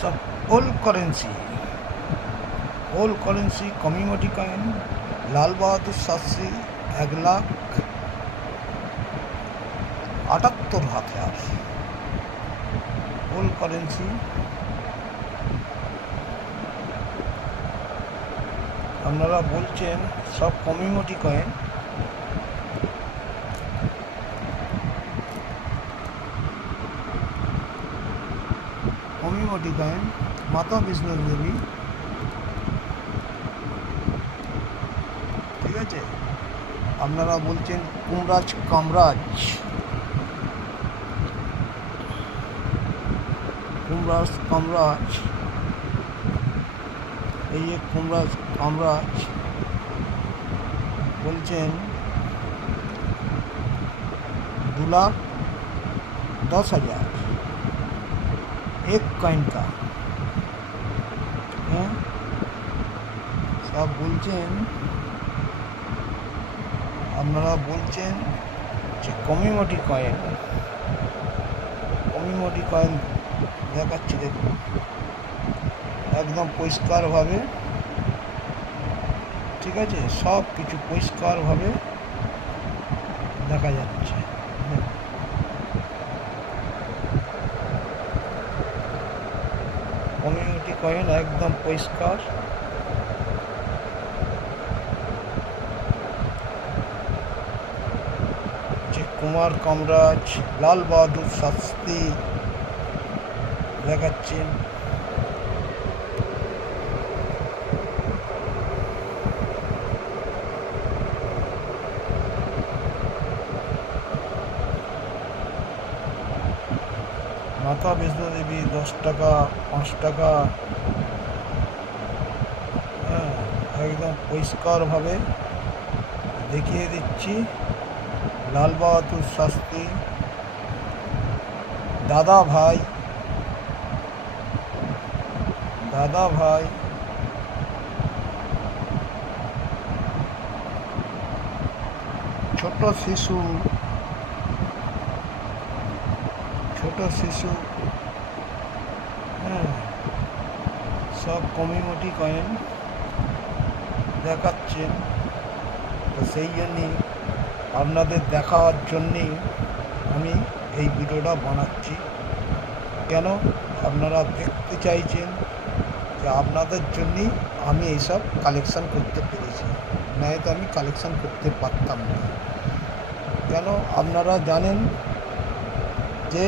সব old currency community coin. Lal Bahadur Shastri 1,78,000 old currency. আপনারা বলছেন সব কমিউনিটি কয়েন। কমিউনিটি কয়েন মাতা বিষ্ণু দেবী, ঠিক আছে। আপনারা বলছেন কুমরাজ কামরাজ, এই যে কুমরাজ কামরাজ বলছেন 2,10,000 एक कॉइन का। হ্যাঁ, সব বলছেন। আপনারা বলছেন যে কমিউনিটি কয়েন দেখাচ্ছি, দেখুন একদম পরিষ্কারভাবে, ঠিক আছে, সব কিছু পরিষ্কারভাবে দেখা যাচ্ছে। কমিউনিটি কয়েন একদম পরিষ্কার। যে কুমার কামরাজ, লাল বাহাদুর শাস্ত্রী দেখাচ্ছেন। মাতা বিষ্ণু দেবী 10 টাকা, 5 টাকা। হ্যাঁ, একদম পরিষ্কারভাবে দেখিয়ে দিচ্ছি। লাল বাহাদুর শাস্ত্রী, দাদা ভাই, ছোট শিশু, হ্যাঁ, সব কমিউনিটি কয়েন দেখাচ্ছেন। তো সেই জন্যে আপনাদের দেখাবার জন্যেই আমি এই ভিডিওটা বানাচ্ছি। কেন আপনারা দেখতে চাইছেন যে আপনাদের জন্যই আমি এইসব কালেকশান করতে পেরেছি, নয়তো আমি কালেকশান করতে পারতাম না। কেন আপনারা জানেন যে